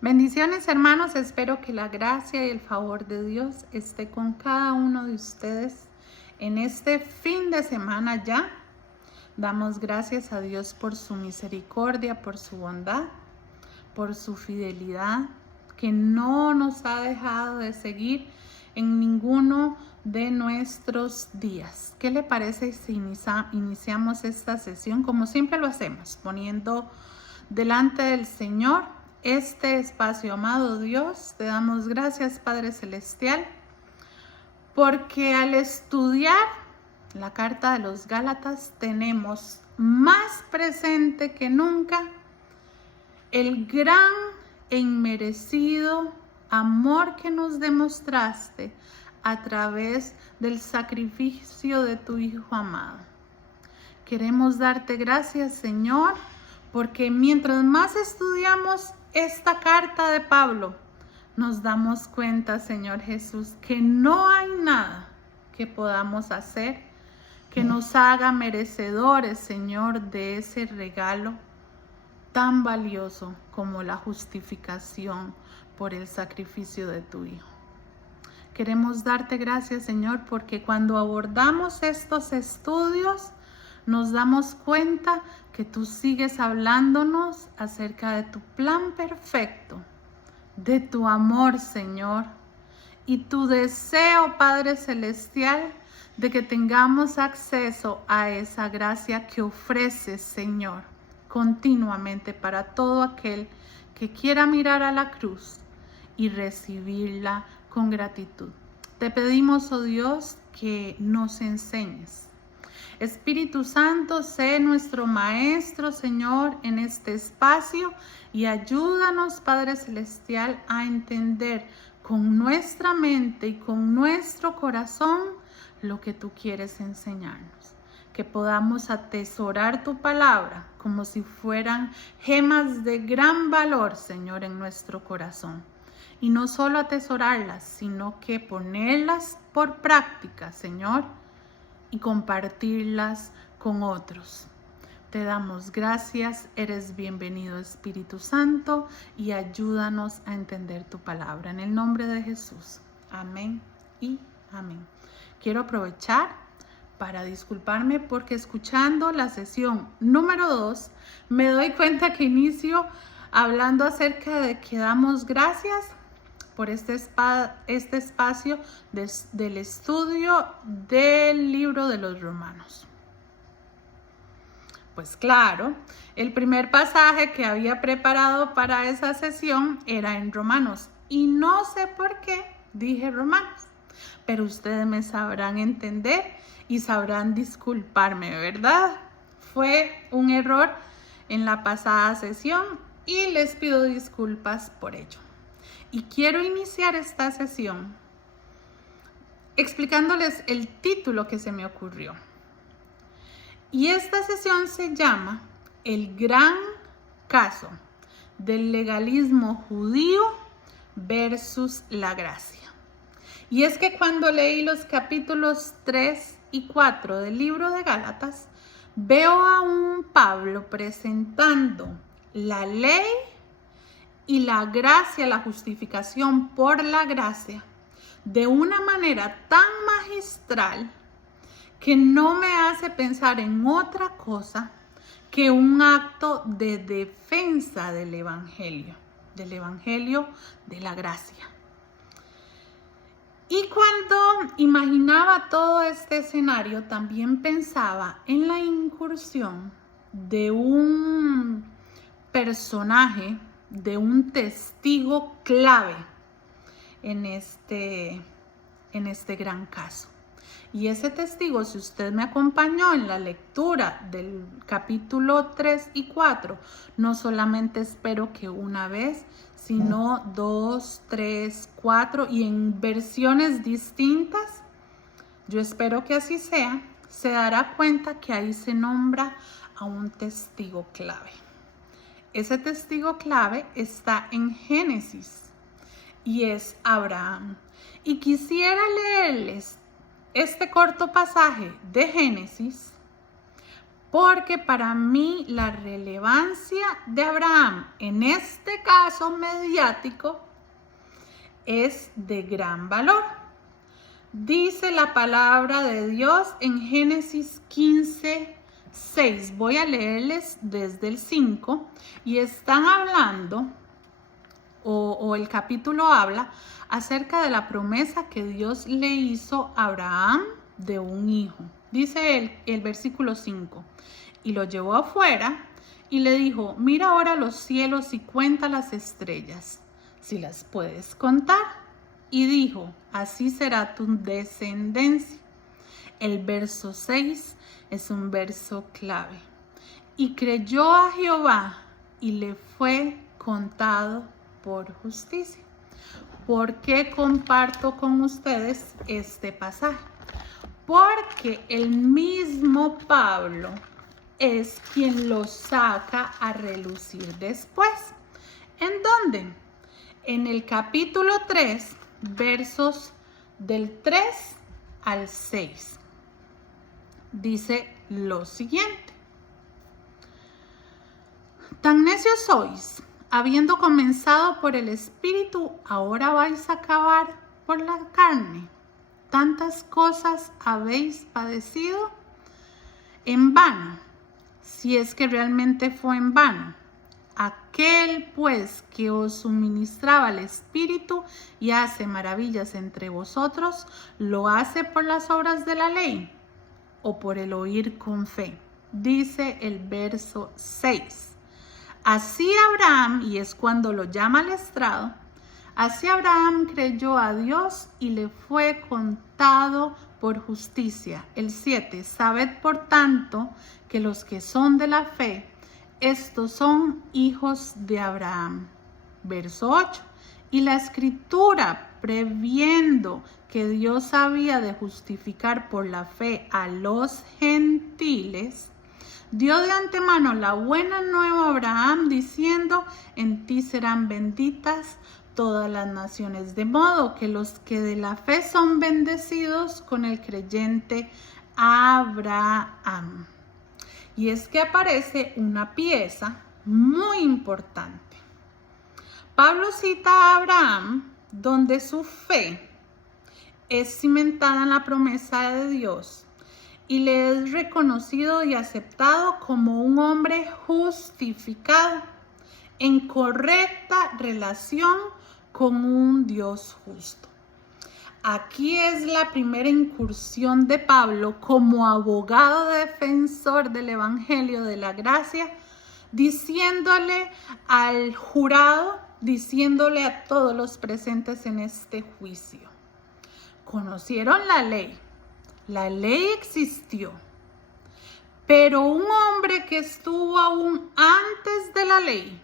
Bendiciones, hermanos, espero que la gracia y el favor de Dios esté con cada uno de ustedes en este fin de semana ya. Damos gracias a Dios por su misericordia, por su bondad, por su fidelidad, que no nos ha dejado de seguir en ninguno de nuestros días. ¿Qué le parece si iniciamos esta sesión como siempre lo hacemos, poniendo delante del Señor este espacio? Amado Dios, te damos gracias, Padre Celestial, porque al estudiar la carta de los Gálatas tenemos más presente que nunca el gran e inmerecido amor que nos demostraste a través del sacrificio de tu Hijo amado. Queremos darte gracias, Señor, porque mientras más estudiamos esta carta de Pablo, nos damos cuenta, Señor Jesús, que no hay nada que podamos hacer que nos haga merecedores, Señor, de ese regalo tan valioso como la justificación por el sacrificio de tu Hijo. Queremos darte gracias, Señor, porque cuando abordamos estos estudios, nos damos cuenta que tú sigues hablándonos acerca de tu plan perfecto, de tu amor, Señor, y tu deseo, Padre Celestial, de que tengamos acceso a esa gracia que ofreces, Señor, continuamente para todo aquel que quiera mirar a la cruz y recibirla con gratitud. Te pedimos, oh Dios, que nos enseñes. Espíritu Santo, sé nuestro Maestro, Señor, en este espacio y ayúdanos, Padre Celestial, a entender con nuestra mente y con nuestro corazón lo que tú quieres enseñarnos. Que podamos atesorar tu palabra como si fueran gemas de gran valor, Señor, en nuestro corazón. Y no solo atesorarlas, sino que ponerlas por práctica, Señor, y compartirlas con otros. Te damos gracias, eres bienvenido, Espíritu Santo, y ayúdanos a entender tu palabra. En el nombre de Jesús. Amén y amén. Quiero aprovechar para disculparme porque escuchando la sesión número 2 me doy cuenta que inicio hablando acerca de que damos gracias por este espacio del estudio del libro de los Romanos. Pues claro, el primer pasaje que había preparado para esa sesión era en Romanos y no sé por qué dije Romanos, pero ustedes me sabrán entender y sabrán disculparme, ¿verdad? Fue un error en la pasada sesión y les pido disculpas por ello. Y quiero iniciar esta sesión explicándoles el título que se me ocurrió. Y esta sesión se llama El gran caso del legalismo judío versus la gracia. Y es que cuando leí los capítulos 3 y 4 del libro de Gálatas, veo a un Pablo presentando la ley y la gracia, la justificación por la gracia, de una manera tan magistral que no me hace pensar en otra cosa que un acto de defensa del evangelio de la gracia. Y cuando imaginaba todo este escenario, también pensaba en la incursión de un personaje, de un testigo clave en este gran caso. Y ese testigo, si usted me acompañó en la lectura del capítulo 3 y 4, no solamente espero que una vez, sino 2, 3, 4 y en versiones distintas, yo espero que así sea, se dará cuenta que ahí se nombra a un testigo clave. Ese testigo clave está en Génesis y es Abraham. Y quisiera leerles este corto pasaje de Génesis porque para mí la relevancia de Abraham, en este caso mediático, es de gran valor. Dice la palabra de Dios en Génesis 15:6. Voy a leerles desde el 5 y están hablando, o el capítulo habla acerca de la promesa que Dios le hizo a Abraham de un hijo. Dice el versículo 5, y lo llevó afuera y le dijo, mira ahora los cielos y cuenta las estrellas, si las puedes contar. Y dijo, así será tu descendencia. El verso 6 es un verso clave. Y creyó a Jehová y le fue contado por justicia. ¿Por qué comparto con ustedes este pasaje? Porque el mismo Pablo es quien lo saca a relucir después. ¿En dónde? En el capítulo 3, versos del 3 al 6. Dice lo siguiente. Tan necios sois, habiendo comenzado por el Espíritu, ahora vais a acabar por la carne. Tantas cosas habéis padecido en vano, si es que realmente fue en vano. Aquel pues que os suministraba el Espíritu y hace maravillas entre vosotros, ¿lo hace por las obras de la ley o por el oír con fe? Dice el verso 6. Así Abraham, y es cuando lo llama al estrado, así Abraham creyó a Dios y le fue contado por justicia. El 7. Sabed por tanto que los que son de la fe, estos son hijos de Abraham. Verso 8. Y la escritura, previendo que Dios había de justificar por la fe a los gentiles, dio de antemano la buena nueva a Abraham, diciendo, en ti serán benditas todas las naciones, de modo que los que de la fe son bendecidos con el creyente Abraham. Y es que aparece una pieza muy importante. Pablo cita a Abraham, donde su fe es cimentada en la promesa de Dios y le es reconocido y aceptado como un hombre justificado en correcta relación con un Dios justo. Aquí es la primera incursión de Pablo como abogado defensor del Evangelio de la Gracia, diciéndole al jurado, diciéndole a todos los presentes en este juicio. Conocieron la ley existió, pero un hombre que estuvo aún antes de la ley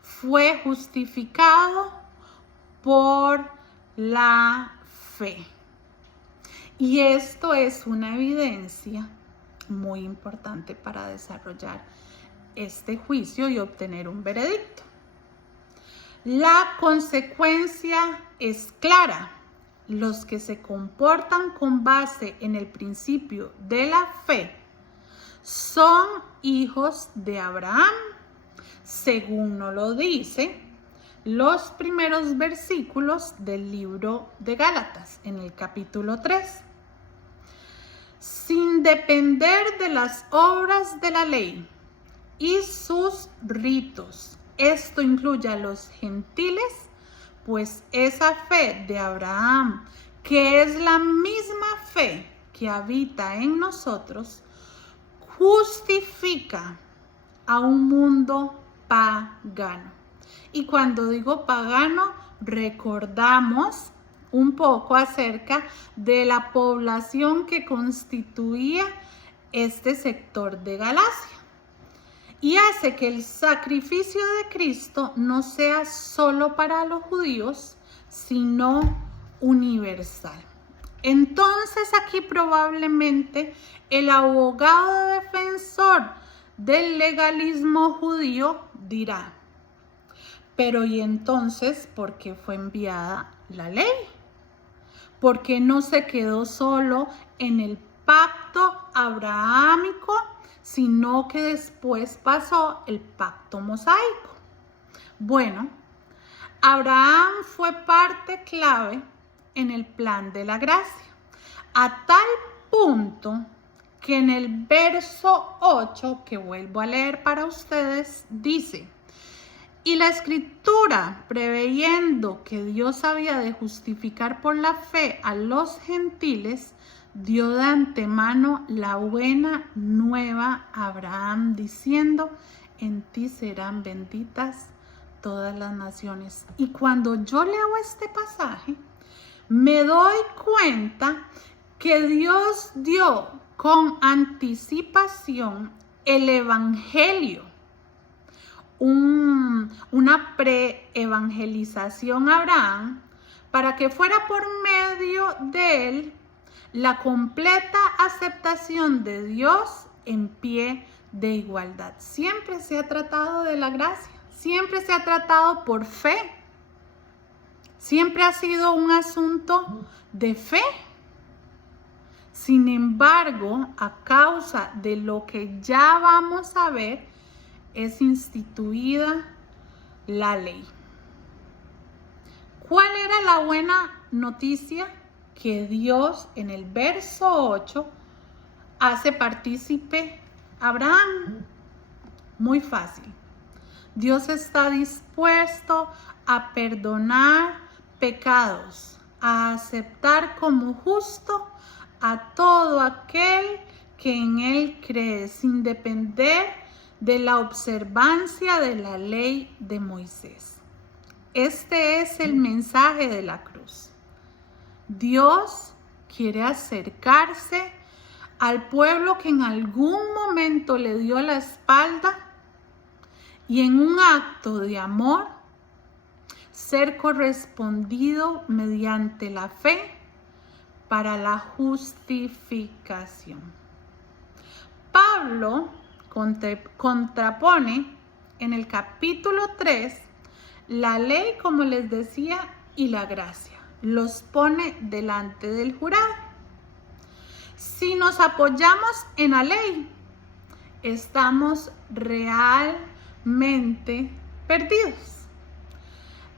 fue justificado por la fe. Y esto es una evidencia muy importante para desarrollar este juicio y obtener un veredicto. La consecuencia es clara. Los que se comportan con base en el principio de la fe son hijos de Abraham, según nos lo dice los primeros versículos del libro de Gálatas, en el capítulo 3. Sin depender de las obras de la ley y sus ritos. Esto incluye a los gentiles, pues esa fe de Abraham, que es la misma fe que habita en nosotros, justifica a un mundo pagano. Y cuando digo pagano, recordamos un poco acerca de la población que constituía este sector de Galacia. Y hace que el sacrificio de Cristo no sea solo para los judíos, sino universal. Entonces aquí probablemente el abogado defensor del legalismo judío dirá, pero ¿y entonces por qué fue enviada la ley? ¿Por qué no se quedó solo en el pacto abrahámico sino que después pasó el pacto mosaico. Bueno, Abraham fue parte clave en el plan de la gracia, a tal punto que en el verso 8, que vuelvo a leer para ustedes, dice: y la escritura, preveyendo que Dios había de justificar por la fe a los gentiles, dio de antemano la buena nueva a Abraham, diciendo: en ti serán benditas todas las naciones. Y cuando yo leo este pasaje, me doy cuenta que Dios dio con anticipación el evangelio, una pre-evangelización a Abraham, para que fuera por medio de él la completa aceptación de Dios en pie de igualdad. Siempre se ha tratado de la gracia, siempre se ha tratado por fe, siempre ha sido un asunto de fe. Sin embargo, a causa de lo que ya vamos a ver, es instituida la ley. ¿Cuál era la buena noticia? Que Dios en el verso 8 hace partícipe a Abraham. Muy fácil. Dios está dispuesto a perdonar pecados, a aceptar como justo a todo aquel que en él cree, sin depender de la observancia de la ley de Moisés. Este es el mensaje de la cruz. Dios quiere acercarse al pueblo que en algún momento le dio la espalda y en un acto de amor ser correspondido mediante la fe para la justificación. Pablo contrapone en el capítulo 3 la ley, como les decía, y la gracia. Los pone delante del jurado. Si nos apoyamos en la ley, estamos realmente perdidos.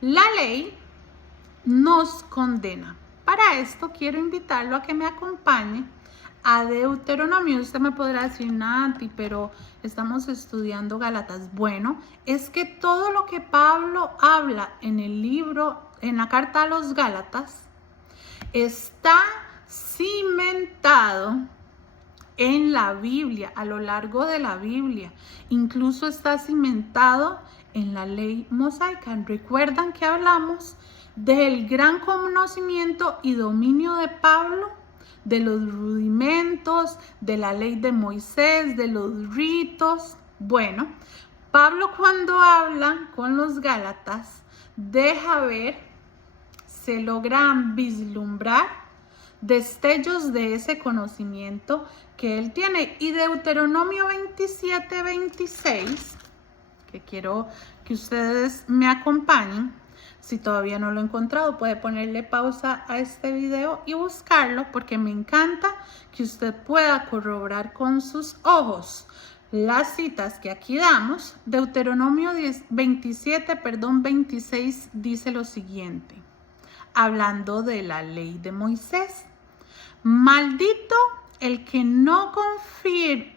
La ley nos condena. Para esto quiero invitarlo a que me acompañe a Deuteronomio. Usted me podrá decir: Nati, pero estamos estudiando Gálatas. Bueno, es que todo lo que Pablo habla en el libro, en la carta a los Gálatas, está cimentado en la Biblia, a lo largo de la Biblia. Incluso está cimentado en la ley mosaica. ¿Recuerdan que hablamos del gran conocimiento y dominio de Pablo, de los rudimentos, de la ley de Moisés, de los ritos? Bueno, Pablo, cuando habla con los Gálatas, deja ver, se logran vislumbrar destellos de ese conocimiento que él tiene. Y Deuteronomio 27, 26, que quiero que ustedes me acompañen. Si todavía no lo he encontrado, puede ponerle pausa a este video y buscarlo, porque me encanta que usted pueda corroborar con sus ojos las citas que aquí damos. Deuteronomio 26 dice lo siguiente, hablando de la ley de Moisés: maldito el que no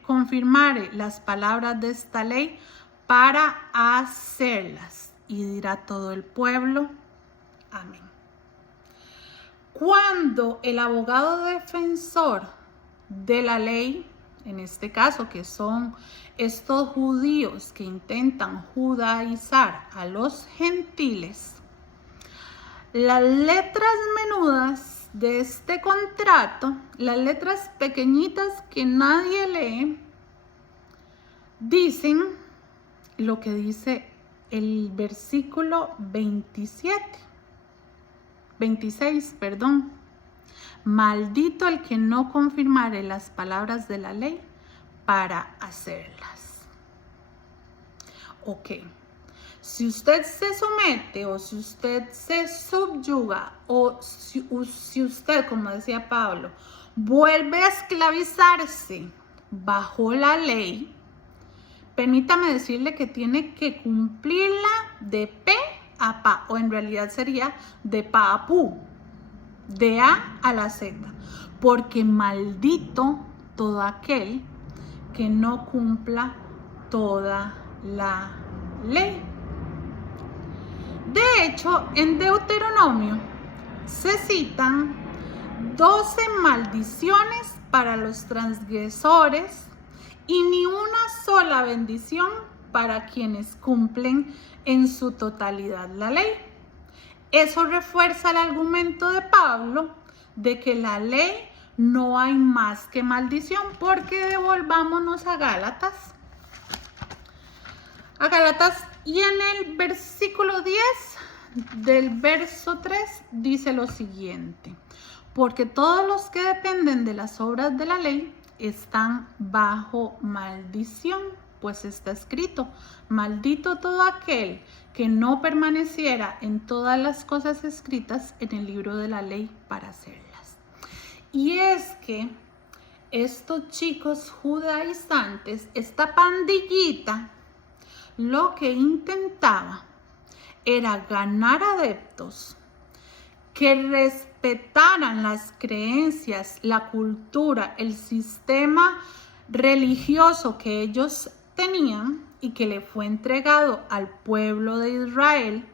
confirmare las palabras de esta ley para hacerlas. Y dirá todo el pueblo: amén. Cuando el abogado defensor de la ley, en este caso que son estos judíos que intentan judaizar a los gentiles, las letras menudas de este contrato, las letras pequeñitas que nadie lee, dicen lo que dice el versículo 26, maldito el que no confirmare las palabras de la ley para hacerlas. Ok, si usted se somete o si usted se subyuga o si usted, como decía Pablo, vuelve a esclavizarse bajo la ley, permítame decirle que tiene que cumplirla de pe a pa, o en realidad sería de pa a pu, de A a la Z, porque maldito todo aquel que no cumpla toda la ley. De hecho, en Deuteronomio se citan 12 maldiciones para los transgresores y ni una sola bendición para quienes cumplen en su totalidad la ley. Eso refuerza el argumento de Pablo de que la ley no hay más que maldición, porque devolvámonos a Gálatas. Y en el versículo 10 del verso 3 dice lo siguiente: porque todos los que dependen de las obras de la ley están bajo maldición, pues está escrito: maldito todo aquel que no permaneciera en todas las cosas escritas en el libro de la ley para hacerlas. Y es que estos chicos judaizantes, esta pandillita, lo que intentaba era ganar adeptos que respetaran las creencias, la cultura, el sistema religioso que ellos tenían y que le fue entregado al pueblo de Israel,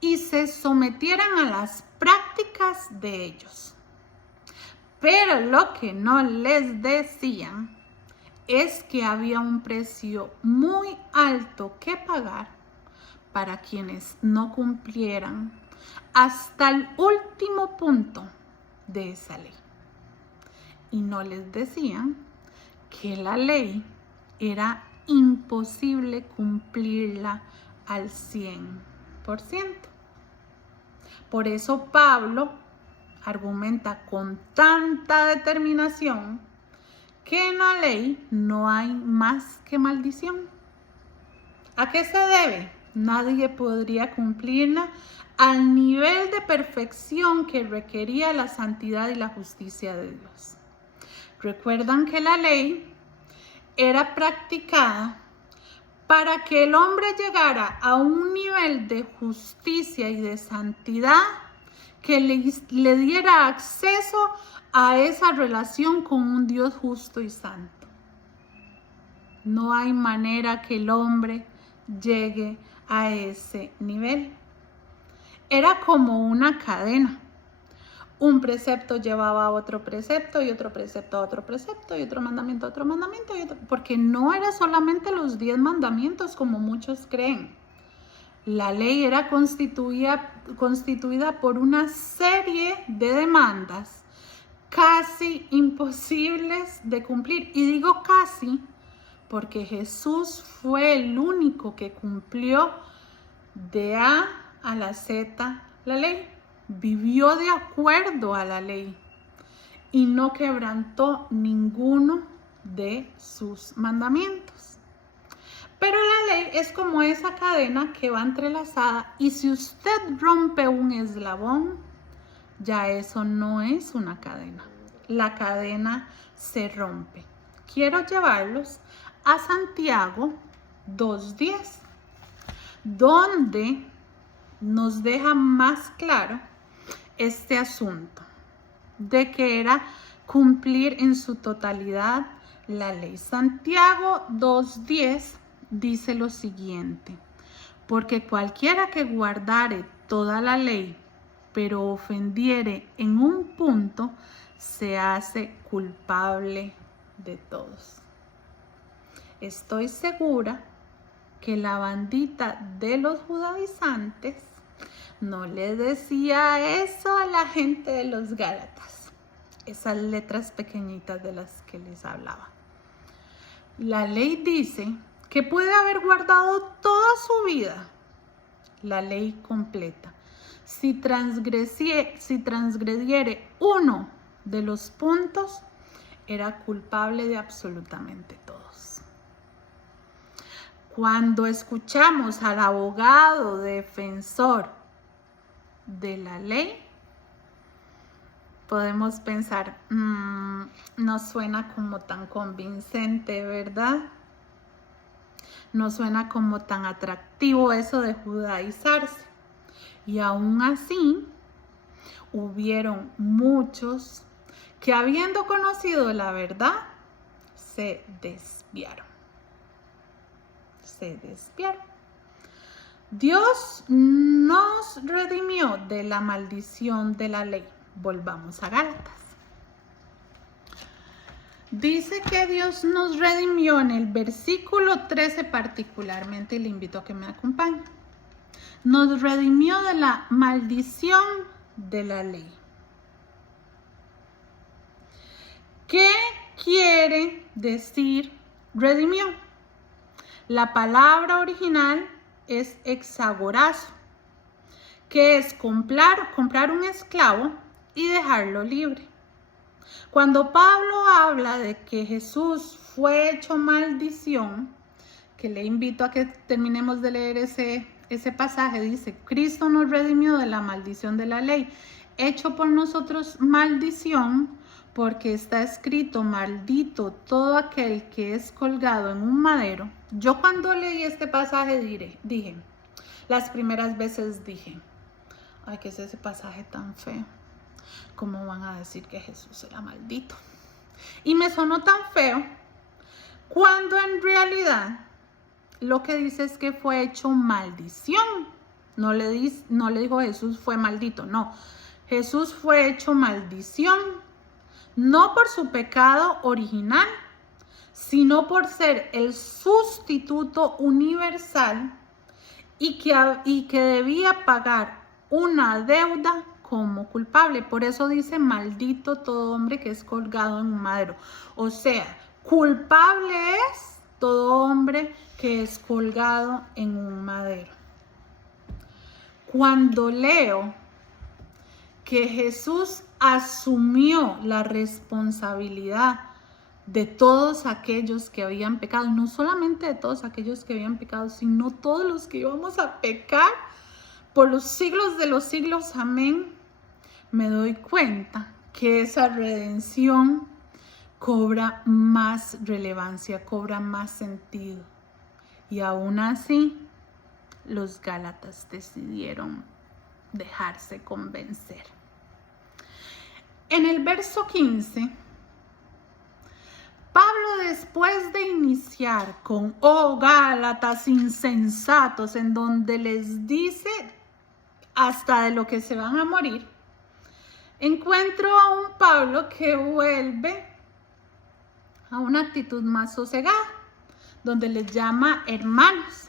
y se sometieran a las prácticas de ellos. Pero lo que no les decían es que había un precio muy alto que pagar para quienes no cumplieran hasta el último punto de esa ley. Y no les decían que la ley era imposible cumplirla al 100%. Por eso Pablo argumenta con tanta determinación que en la ley no hay más que maldición. ¿A qué se debe? Nadie podría cumplirla al nivel de perfección que requería la santidad y la justicia de Dios. Recuerdan que la ley era practicada para que el hombre llegara a un nivel de justicia y de santidad que le diera acceso a esa relación con un Dios justo y santo. No hay manera que el hombre llegue a ese nivel. Era como una cadena. Un precepto llevaba a otro precepto y otro precepto a otro precepto y otro mandamiento a otro mandamiento, porque no era solamente los 10 mandamientos como muchos creen. La ley era constituida por una serie de demandas casi imposibles de cumplir. Y digo casi porque Jesús fue el único que cumplió de A a la Z la ley. Vivió de acuerdo a la ley y no quebrantó ninguno de sus mandamientos. Pero la ley es como esa cadena que va entrelazada, y si usted rompe un eslabón, ya eso no es una cadena. La cadena se rompe. Quiero llevarlos a Santiago 2:10, donde nos deja más claro este asunto de que era cumplir en su totalidad la ley. Santiago 2:10 dice lo siguiente: porque cualquiera que guardare toda la ley, pero ofendiere en un punto, se hace culpable de todos. Estoy segura que la bandita de los judaizantes no le decía eso a la gente de los Gálatas, esas letras pequeñitas de las que les hablaba. La ley dice que puede haber guardado toda su vida la ley completa. Si transgrediere uno de los puntos, era culpable de absolutamente todos. Cuando escuchamos al abogado defensor de la ley, podemos pensar, no suena como tan convincente, ¿verdad? No suena como tan atractivo eso de judaizarse. Y aún así, hubieron muchos que habiendo conocido la verdad, se desviaron. Se desviaron. Dios nos redimió de la maldición de la ley. Volvamos a Gálatas. Dice que Dios nos redimió en el versículo 13 particularmente, y le invito a que me acompañe. Nos redimió de la maldición de la ley. ¿Qué quiere decir redimió? La palabra original es exagorazo, que es comprar un esclavo y dejarlo libre. Cuando Pablo habla de que Jesús fue hecho maldición, que le invito a que terminemos de leer ese pasaje, dice, Cristo nos redimió de la maldición de la ley, hecho por nosotros maldición, porque está escrito, maldito todo aquel que es colgado en un madero. Yo cuando leí este pasaje dije, las primeras veces dije, ay, ¿qué es ese pasaje tan feo? ¿Cómo van a decir que Jesús era maldito? Y me sonó tan feo, cuando en realidad lo que dice es que fue hecho maldición. No le dijo Jesús fue maldito, no. Jesús fue hecho maldición, no por su pecado original, sino por ser el sustituto universal y que debía pagar una deuda como culpable. Por eso dice, maldito todo hombre que es colgado en un madero. O sea, culpable es todo hombre que es colgado en un madero. Cuando leo que Jesús asumió la responsabilidad de todos aquellos que habían pecado, no solamente de todos aquellos que habían pecado, sino todos los que íbamos a pecar por los siglos de los siglos, amén, me doy cuenta que esa redención cobra más relevancia, cobra más sentido. Y aún así, los Gálatas decidieron dejarse convencer. En el verso 15, Pablo, después de iniciar con, oh Gálatas insensatos, en donde les dice hasta de lo que se van a morir, encuentro a un Pablo que vuelve a una actitud más sosegada, donde les llama hermanos.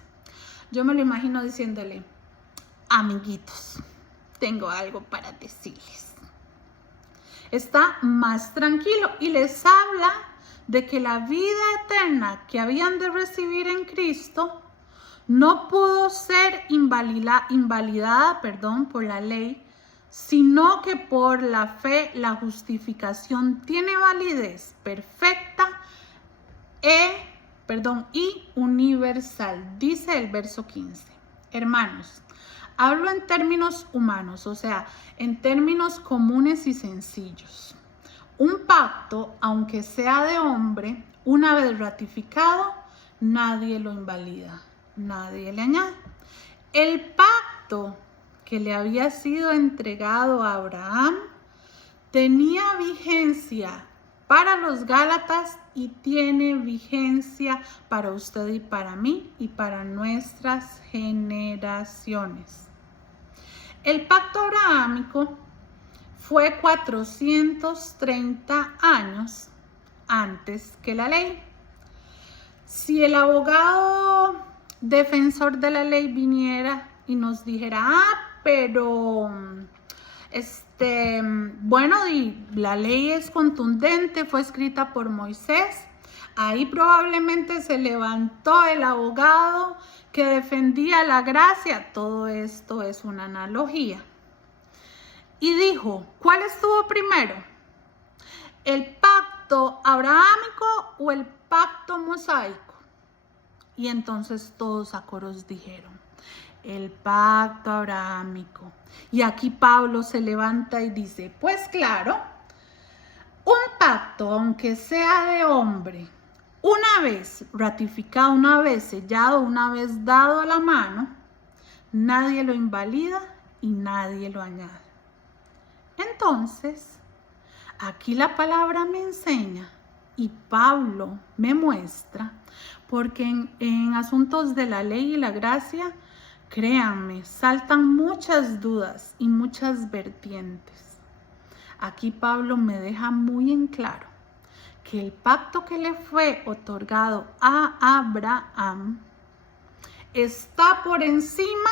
Yo me lo imagino diciéndole, amiguitos, tengo algo para decirles. Está más tranquilo y les habla de que la vida eterna que habían de recibir en Cristo no pudo ser invalidada por la ley, sino que por la fe la justificación tiene validez perfecta y universal. Dice el verso 15, hermanos, hablo en términos humanos, o sea, en términos comunes y sencillos. Un pacto, aunque sea de hombre, una vez ratificado, nadie lo invalida, nadie le añade. El pacto que le había sido entregado a Abraham tenía vigencia para los Gálatas y tiene vigencia para usted y para mí y para nuestras generaciones. El pacto abrahámico fue 430 años antes que la ley. Si el abogado defensor de la ley viniera y nos dijera, pero bueno, y la ley es contundente, fue escrita por Moisés, ahí probablemente se levantó el abogado que defendía la gracia. Todo esto es una analogía. Y dijo, ¿cuál estuvo primero? ¿El pacto abrahámico o el pacto mosaico? Y entonces todos a coros dijeron, el pacto abrahámico. Y aquí Pablo se levanta y dice, pues claro, un pacto, aunque sea de hombre, una vez ratificado, una vez sellado, una vez dado a la mano, nadie lo invalida y nadie lo añade. Entonces, aquí la palabra me enseña y Pablo me muestra, porque en asuntos de la ley y la gracia, créanme, saltan muchas dudas y muchas vertientes. Aquí Pablo me deja muy en claro que el pacto que le fue otorgado a Abraham está por encima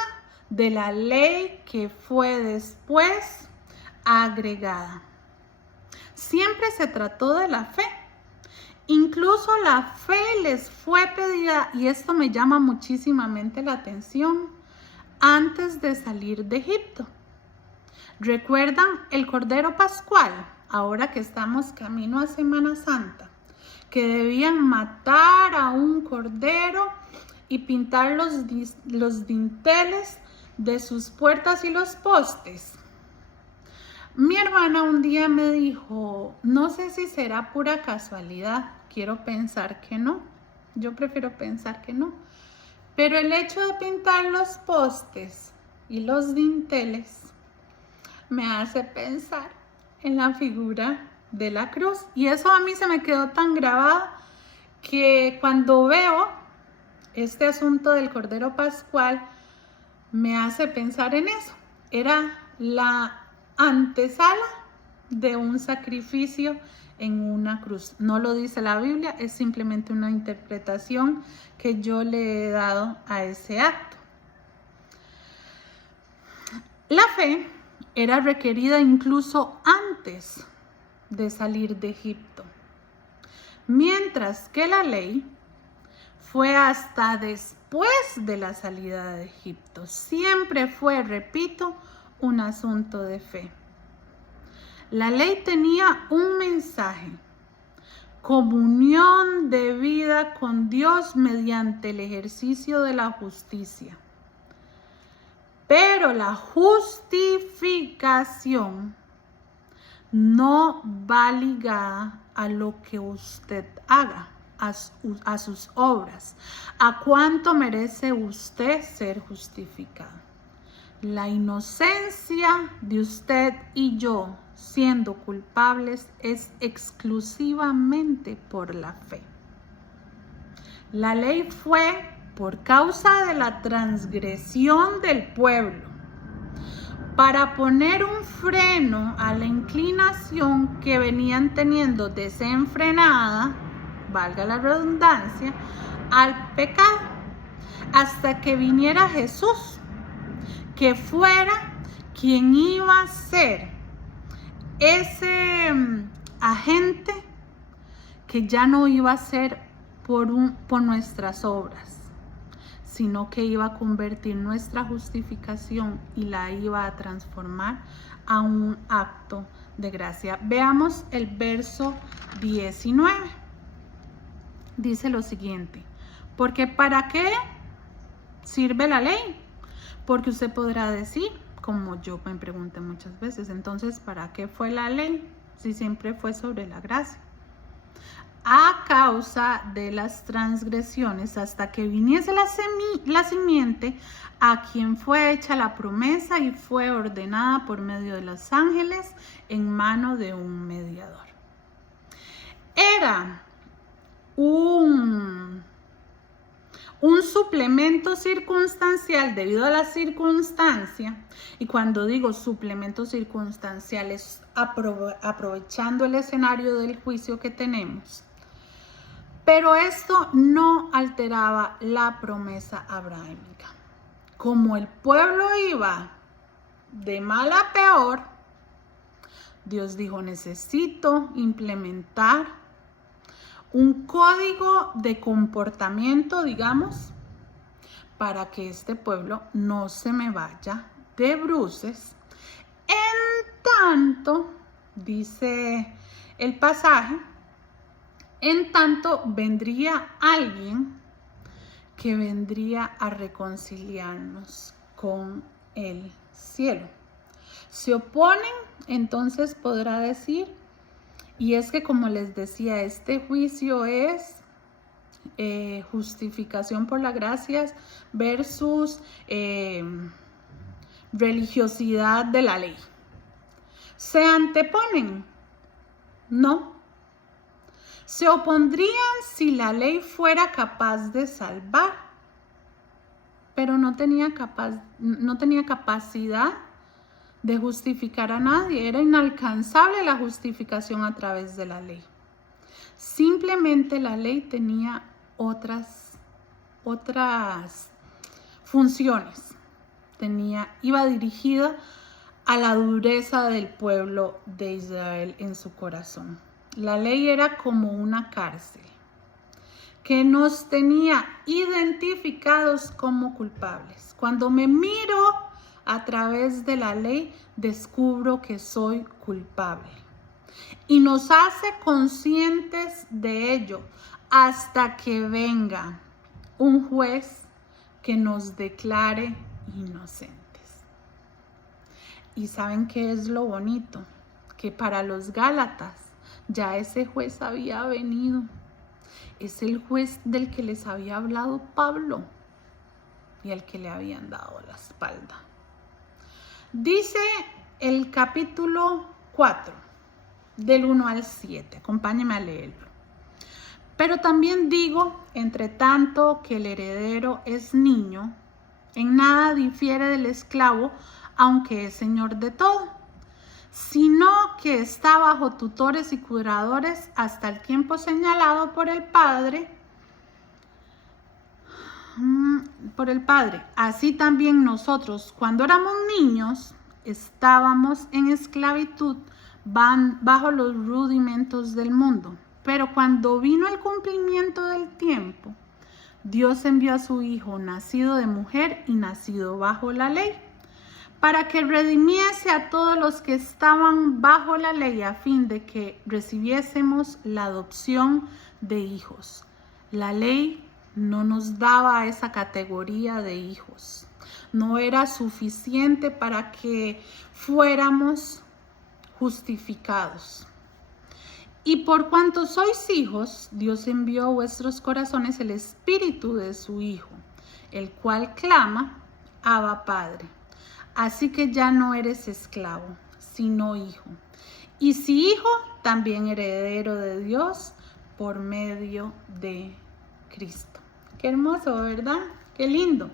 de la ley que fue después agregada. Siempre se trató de la fe. Incluso la fe les fue pedida, y esto me llama muchísimamente la atención, antes de salir de Egipto. ¿Recuerdan el Cordero Pascual? Ahora que estamos camino a Semana Santa, que debían matar a un cordero y pintar los dinteles de sus puertas y los postes. Mi hermana un día me dijo, no sé si será pura casualidad, quiero pensar que no, yo prefiero pensar que no, pero el hecho de pintar los postes y los dinteles me hace pensar en la figura de la cruz, y eso a mí se me quedó tan grabado que cuando veo este asunto del Cordero Pascual me hace pensar en eso. Era la antesala de un sacrificio en una cruz. No lo dice la Biblia, es simplemente una interpretación que yo le he dado a ese acto. La fe era requerida incluso antes de salir de Egipto, mientras que la ley fue hasta después de la salida de Egipto. Siempre fue, repito, un asunto de fe. La ley tenía un mensaje: comunión de vida con Dios mediante el ejercicio de la justicia. Pero la justificación no va ligada a lo que usted haga, a sus obras, a cuánto merece usted ser justificado. La inocencia de usted y yo siendo culpables es exclusivamente por la fe. La ley fue por causa de la transgresión del pueblo, para poner un freno a la inclinación que venían teniendo desenfrenada, valga la redundancia, al pecado, hasta que viniera Jesús, que fuera quien iba a ser ese agente que ya no iba a ser por nuestras obras, sino que iba a convertir nuestra justificación y la iba a transformar a un acto de gracia. Veamos el verso 19. Dice lo siguiente: porque ¿para qué sirve la ley? Porque usted podrá decir, como yo me pregunté muchas veces, entonces ¿para qué fue la ley si siempre fue sobre la gracia? A causa de las transgresiones, hasta que viniese la simiente, a quien fue hecha la promesa y fue ordenada por medio de los ángeles en mano de un mediador. Era un suplemento circunstancial debido a la circunstancia, y cuando digo suplemento circunstancial es aprovechando el escenario del juicio que tenemos. Pero esto no alteraba la promesa abrahámica. Como el pueblo iba de mal a peor, Dios dijo: necesito implementar un código de comportamiento, digamos, para que este pueblo no se me vaya de bruces. En tanto, dice el pasaje, en tanto vendría alguien que vendría a reconciliarnos con el cielo. Se oponen, entonces podrá decir, y es que como les decía, este juicio es justificación por la gracia versus religiosidad de la ley. ¿Se anteponen? No. Se opondrían si la ley fuera capaz de salvar, pero no tenía capacidad de justificar a nadie. Era inalcanzable la justificación a través de la ley. Simplemente la ley tenía otras funciones. Iba dirigida a la dureza del pueblo de Israel en su corazón. La ley era como una cárcel que nos tenía identificados como culpables. Cuando me miro a través de la ley, descubro que soy culpable. Y nos hace conscientes de ello hasta que venga un juez que nos declare inocentes. ¿Y saben qué es lo bonito? Que para los Gálatas ya ese juez había venido. Es el juez del que les había hablado Pablo y al que le habían dado la espalda. Dice el capítulo 4, del 1 al 7. Acompáñenme a leerlo. Pero también digo, entre tanto que el heredero es niño, en nada difiere del esclavo, aunque es señor de todo, sino que está bajo tutores y cuidadores hasta el tiempo señalado por el Padre. Así también nosotros, cuando éramos niños, estábamos en esclavitud bajo los rudimentos del mundo. Pero cuando vino el cumplimiento del tiempo, Dios envió a su Hijo, nacido de mujer y nacido bajo la ley, para que redimiese a todos los que estaban bajo la ley, a fin de que recibiésemos la adopción de hijos. La ley no nos daba esa categoría de hijos. No era suficiente para que fuéramos justificados. Y por cuanto sois hijos, Dios envió a vuestros corazones el espíritu de su Hijo, el cual clama, Abba Padre. Así que ya no eres esclavo, sino hijo. Y si hijo, también heredero de Dios por medio de Cristo. Qué hermoso, ¿verdad? Qué lindo.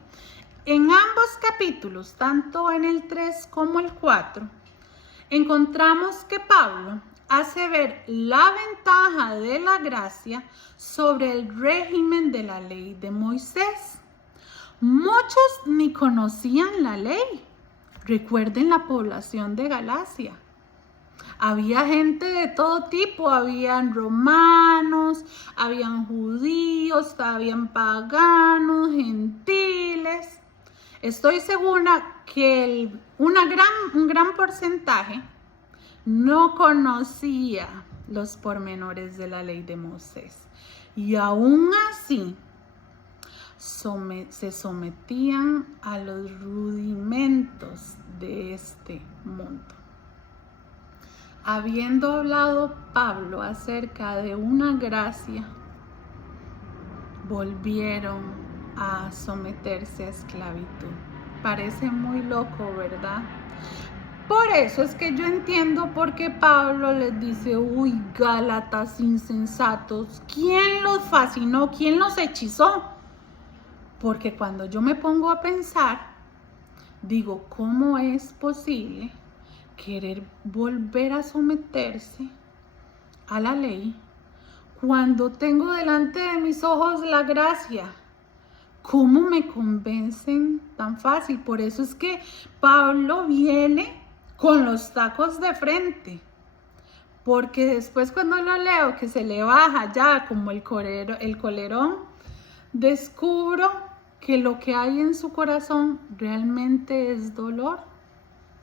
En ambos capítulos, tanto en el 3 como el 4, encontramos que Pablo hace ver la ventaja de la gracia sobre el régimen de la ley de Moisés. Muchos ni conocían la ley. Recuerden la población de Galacia. Había gente de todo tipo, habían romanos, habían judíos, habían paganos, gentiles. Estoy segura que un gran porcentaje no conocía los pormenores de la ley de Moisés. Y aún así, se sometían a los rudimentos de este mundo. Habiendo hablado Pablo acerca de una gracia, volvieron a someterse a esclavitud. Parece muy loco, ¿verdad? Por eso es que yo entiendo por qué Pablo les dice, uy, Gálatas insensatos, ¿quién los fascinó? ¿Quién los hechizó? Porque cuando yo me pongo a pensar, digo, ¿cómo es posible querer volver a someterse a la ley cuando tengo delante de mis ojos la gracia? ¿Cómo me convencen tan fácil? Por eso es que Pablo viene con los tacos de frente. Porque después cuando lo leo, que se le baja ya como el colerón, descubro que lo que hay en su corazón realmente es dolor,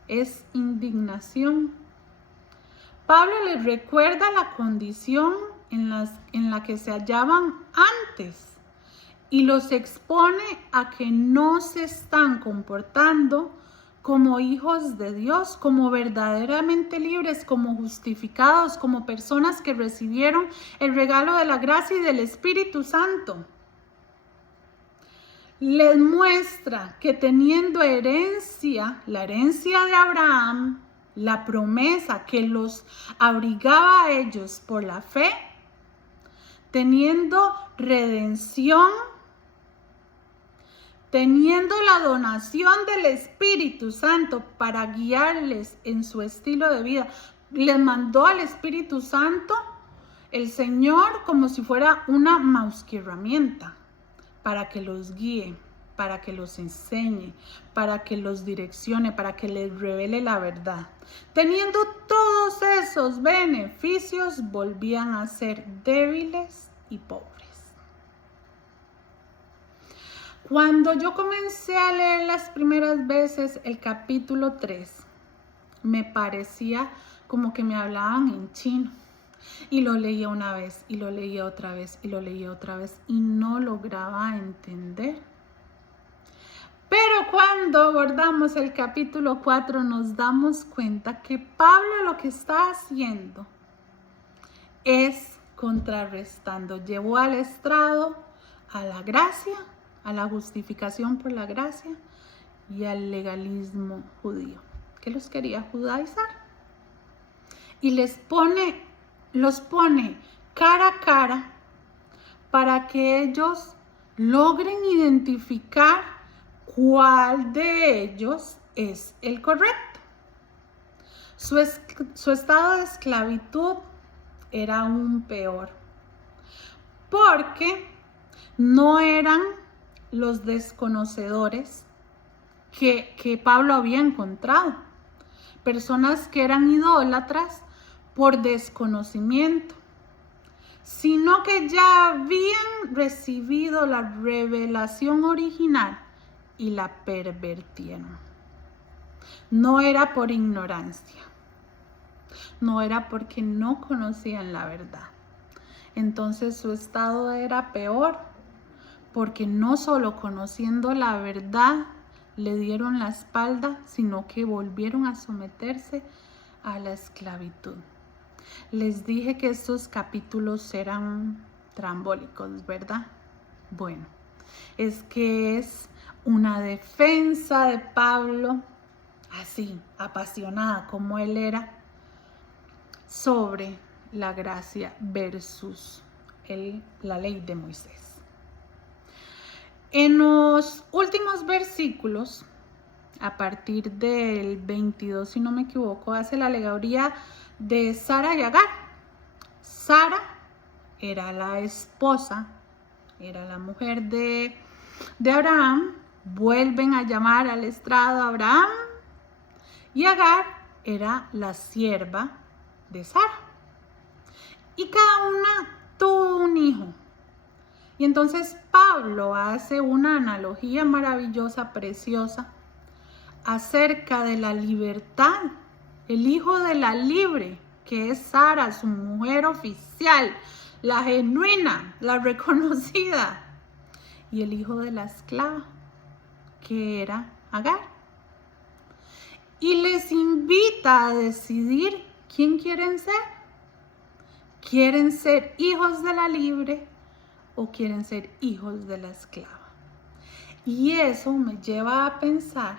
es indignación. Pablo les recuerda la condición en la que se hallaban antes y los expone a que no se están comportando como hijos de Dios, como verdaderamente libres, como justificados, como personas que recibieron el regalo de la gracia y del Espíritu Santo. Les muestra que teniendo herencia, la herencia de Abraham, la promesa que los abrigaba a ellos por la fe, teniendo redención, teniendo la donación del Espíritu Santo para guiarles en su estilo de vida, les mandó al Espíritu Santo el Señor como si fuera una herramienta para que los guíe, para que los enseñe, para que los direccione, para que les revele la verdad. Teniendo todos esos beneficios, volvían a ser débiles y pobres. Cuando yo comencé a leer las primeras veces el capítulo 3, me parecía como que me hablaban en chino. Y lo leía una vez, y lo leía otra vez, y lo leía otra vez, y no lograba entender. Pero cuando abordamos el capítulo 4, nos damos cuenta que Pablo lo que está haciendo es contrarrestando. Llevó al estrado a la gracia, a la justificación por la gracia y al legalismo judío, que los quería judaizar. Y los pone cara a cara para que ellos logren identificar cuál de ellos es el correcto. Su estado de esclavitud era aún peor, porque no eran los desconocedores que Pablo había encontrado, personas que eran idólatras por desconocimiento, sino que ya habían recibido la revelación original y la pervertieron. No era por ignorancia, no era porque no conocían la verdad. Entonces su estado era peor, porque no solo conociendo la verdad le dieron la espalda, sino que volvieron a someterse a la esclavitud. Les dije que estos capítulos eran trambólicos, ¿verdad? Bueno, es que es una defensa de Pablo, así, apasionada como él era, sobre la gracia versus la ley de Moisés. En los últimos versículos, a partir del 22, si no me equivoco, hace la alegoría de Sara y Agar. Sara era la esposa, era la mujer de Abraham. Vuelven a llamar al estrado a Abraham, y Agar era la sierva de Sara. Y cada una tuvo un hijo. Y entonces Pablo hace una analogía maravillosa, preciosa, acerca de la libertad, el hijo de la libre, que es Sara, su mujer oficial, la genuina, la reconocida, y el hijo de la esclava, que era Agar. Y les invita a decidir quién quieren ser. ¿Quieren ser hijos de la libre o quieren ser hijos de la esclava? Y eso me lleva a pensar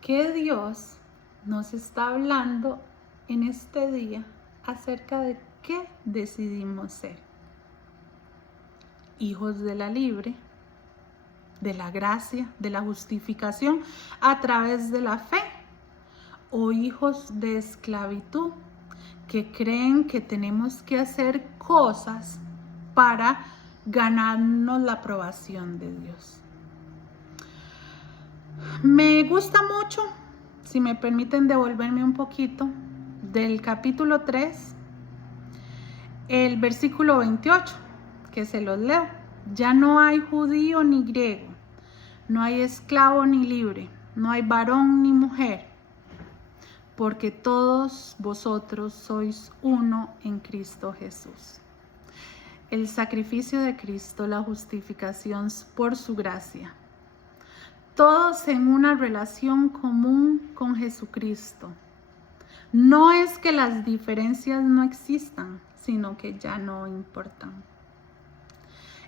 que Dios nos está hablando en este día acerca de qué decidimos ser. Hijos de la libre, de la gracia, de la justificación a través de la fe, o hijos de esclavitud que creen que tenemos que hacer cosas para ganarnos la aprobación de Dios. Me gusta mucho, si me permiten devolverme un poquito, del capítulo 3, el versículo 28, que se los leo. Ya no hay judío ni griego, no hay esclavo ni libre, no hay varón ni mujer, porque todos vosotros sois uno en Cristo Jesús. el sacrificio de Cristo, la justificación por su gracia. Todos en una relación común con Jesucristo. No es que las diferencias no existan, sino que ya no importan.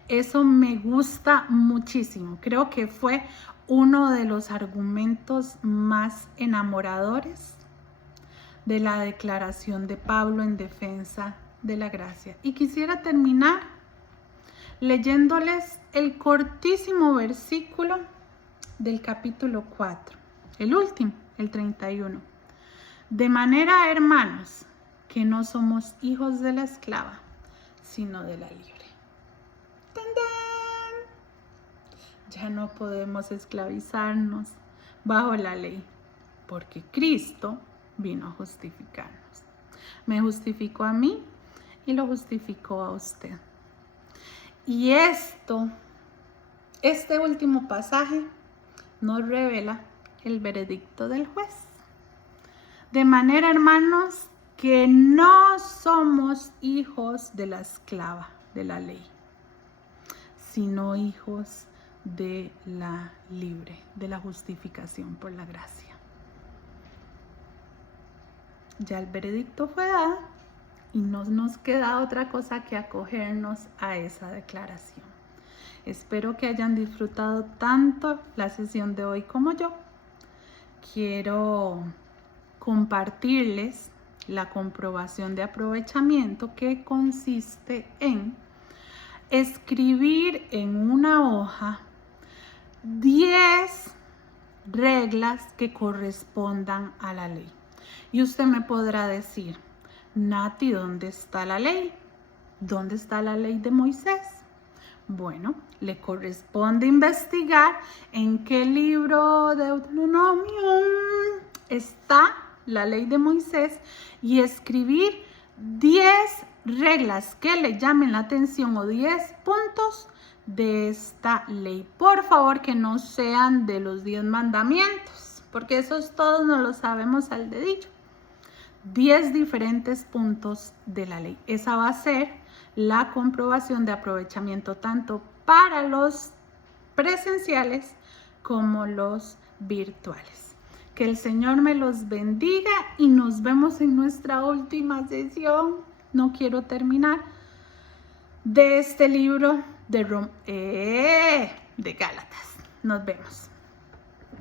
Eso me gusta muchísimo. Creo que fue uno de los argumentos más enamoradores de la declaración de Pablo en defensa de la gracia. Y quisiera terminar leyéndoles el cortísimo versículo del capítulo 4, el último, el 31. De manera, hermanos, que no somos hijos de la esclava, sino de la libre. ¡Tan, tan! Ya no podemos esclavizarnos bajo la ley, porque Cristo vino a justificarnos. Me justificó a mí y lo justificó a usted. Y este último pasaje nos revela el veredicto del juez. De manera, hermanos, que no somos hijos de la esclava de la ley, sino hijos de la libre, de la justificación por la gracia. Ya el veredicto fue dado y no nos queda otra cosa que acogernos a esa declaración. Espero que hayan disfrutado tanto la sesión de hoy como yo. Quiero compartirles la comprobación de aprovechamiento, que consiste en escribir en una hoja 10 reglas que correspondan a la ley. Y usted me podrá decir, Nati, ¿dónde está la ley? ¿Dónde está la ley de Moisés? Bueno, le corresponde investigar en qué libro de Deuteronomio está la ley de Moisés y escribir 10 reglas que le llamen la atención o 10 puntos de esta ley. Por favor, que no sean de los 10 mandamientos, porque esos todos no los sabemos al dedillo. 10 diferentes puntos de la ley. Esa va a ser la comprobación de aprovechamiento tanto para los presenciales como los virtuales. Que el Señor me los bendiga y nos vemos en nuestra última sesión. No quiero terminar de este libro de Gálatas. Nos vemos.